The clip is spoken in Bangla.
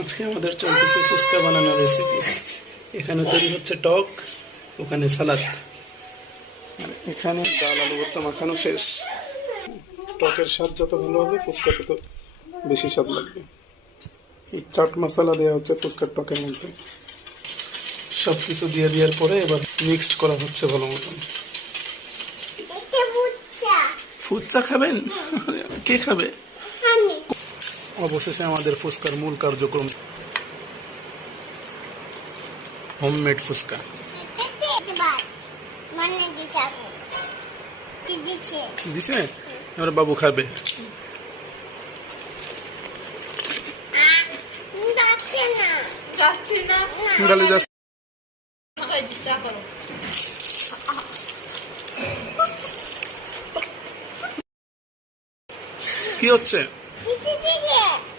আজকে আমাদের চলতেছে ফুচকা বানানোর রেসিপি এখানে তৈরি হচ্ছে টক ওখানে সালাদ। আর এখানে ডাল আলু ভর্তা মাখানো শেষ। টকের স্বাদ যত ভালো হবে ফুচকা তত বেশি স্বাদ লাগবে। এই চাট মশলা দেওয়া হচ্ছে ফুচকার টকের মধ্যে। সব কিছু দিয়ে দেওয়ার পরে এবার মিক্সড করা হচ্ছে ভালো মতন। ফুচকা। খাবেন? কে খাবে? অবশেষে আমাদের ফুচকার মূল কার্যক্রম হোমমেড ফুচকা দিছে? আমি কি দিছে দিছে এবার বাবু খাবে। কি হচ্ছে? 谢谢。